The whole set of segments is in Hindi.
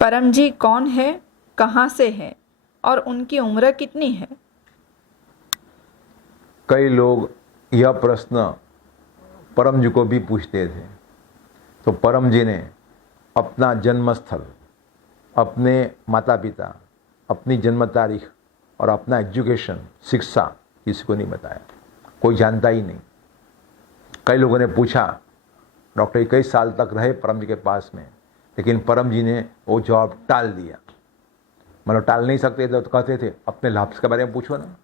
परम जी कौन है, कहाँ से है और उनकी उम्र कितनी है? कई लोग यह प्रश्न परम जी को भी पूछते थे। तो परम जी ने अपना जन्म स्थल, अपने माता पिता, अपनी जन्म तारीख और अपना एजुकेशन, शिक्षा किसी को नहीं बताया। कोई जानता ही नहीं। कई लोगों ने पूछा, डॉक्टर कई साल तक रहे परम जी के पास में, लेकिन परम जी ने वो जवाब टाल दिया। मतलब टाल नहीं सकते थे तो कहते थे अपने लाभ के बारे में पूछो ना।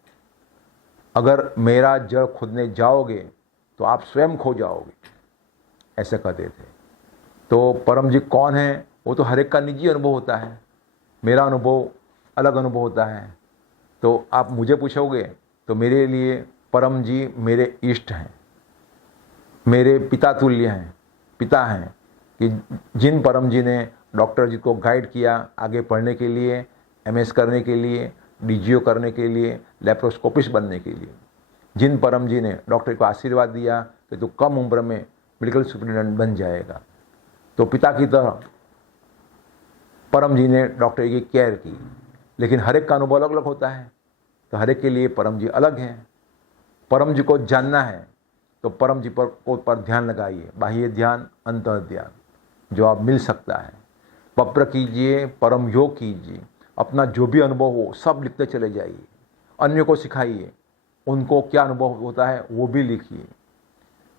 अगर मेरा जड़ खुदने जाओगे तो आप स्वयं खो जाओगे, ऐसे कहते थे। तो परम जी कौन है वो तो हर एक का निजी अनुभव होता है। मेरा अनुभव अलग अनुभव होता है। तो आप मुझे पूछोगे तो मेरे लिए परम जी मेरे इष्ट हैं, मेरे पिता तुल्य हैं, पिता हैं, कि जिन परम जी ने डॉक्टर जी को गाइड किया आगे पढ़ने के लिए, एमएस करने के लिए, डीजीओ करने के लिए, लेप्रोस्कोपिस्ट बनने के लिए। जिन परम जी ने डॉक्टर को आशीर्वाद दिया कि तू कम उम्र में मेडिकल सुपरिटेंडेंट बन जाएगा। तो पिता की तरह परम जी ने डॉक्टर की केयर की। लेकिन हर एक का अनुभव अलग अलग होता है, तो हर एक के लिए परम जी अलग हैं। परम जी को जानना है तो परम जी पर ध्यान लगाइए, बाह्य ध्यान, अंतः ध्यान, जो आप मिल सकता है। पत्र कीजिए, परम योग कीजिए, अपना जो भी अनुभव हो सब लिखते चले जाइए, अन्य को सिखाइए, उनको क्या अनुभव होता है वो भी लिखिए।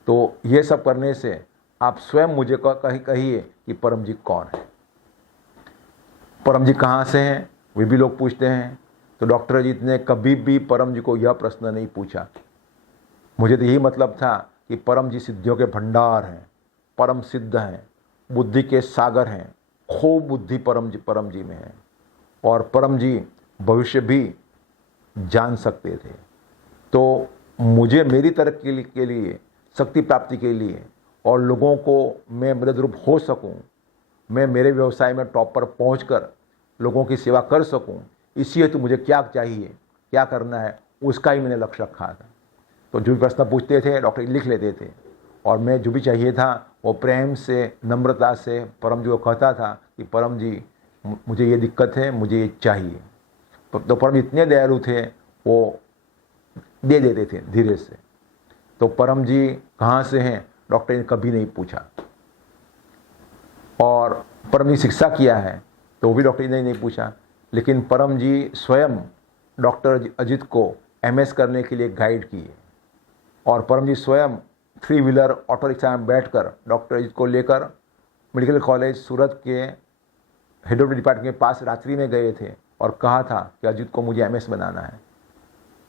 तो ये सब करने से आप स्वयं मुझे कहिए कि परम जी कौन है। परम जी कहाँ से हैं वे भी लोग पूछते हैं। तो डॉक्टर जी ने कभी भी परम जी को यह प्रश्न नहीं पूछा। मुझे तो यही मतलब था कि परम जी सिद्धियों के भंडार हैं, परम सिद्ध हैं, बुद्धि के सागर हैं, खूब बुद्धि परम जी में है, और परम जी भविष्य भी जान सकते थे। तो मुझे मेरी तरक्की के लिए, शक्ति प्राप्ति के लिए और लोगों को मैं मददरूप हो सकूं, मैं मेरे व्यवसाय में टॉप पर पहुंचकर लोगों की सेवा कर सकूं, इसी हेतु मुझे क्या चाहिए, क्या करना है, उसका ही मैंने लक्ष्य रखा था। तो जो भी प्रश्न पूछते थे डॉक्टर लिख लेते थे, और मैं जो भी चाहिए था वो प्रेम से, नम्रता से परम जी को कहता था कि परम जी मुझे ये दिक्कत है, मुझे ये चाहिए। तो परम इतने दयालु थे, वो दे देते थे धीरे से। तो परम जी कहाँ से हैं डॉक्टर ने कभी नहीं पूछा। और परम जी शिक्षा किया है तो वो भी डॉक्टर ने नहीं पूछा। लेकिन परम जी स्वयं डॉक्टर अजित को एमएस करने के लिए गाइड किए, और परम जी स्वयं 3 व्हीलर ऑटो रिक्शा में बैठकर डॉक्टर अजित को लेकर मेडिकल कॉलेज सूरत के हेड ऑफ डिपार्टमेंट के पास रात्रि में गए थे और कहा था कि अजित को मुझे एमएस बनाना है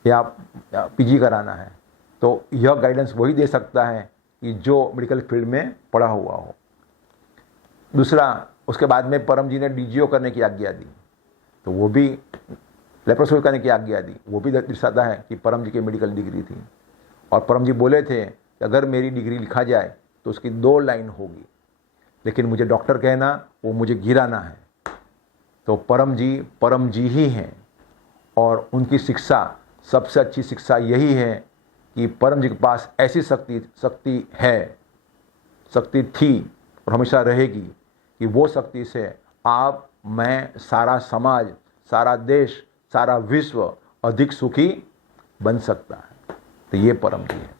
या पीजी कराना है। तो यह गाइडेंस वही दे सकता है कि जो मेडिकल फील्ड में पढ़ा हुआ हो। दूसरा, उसके बाद में परम जी ने डीजीओ करने की आज्ञा दी, तो वो भी लेप्रोस्कोपी करने की आज्ञा दी, वो भी दर्शाता है कि परम जी की मेडिकल डिग्री थी। और परम जी बोले थे कि अगर मेरी डिग्री लिखा जाए तो उसकी 2 लाइन होगी, लेकिन मुझे डॉक्टर कहना, वो मुझे गिराना है। तो परम जी ही हैं, और उनकी शिक्षा, सबसे अच्छी शिक्षा यही है कि परम जी के पास ऐसी शक्ति है, शक्ति थी और हमेशा रहेगी, कि वो शक्ति से आप, मैं, सारा समाज, सारा देश, सारा विश्व अधिक सुखी बन सकता है। तो ये परम जी है।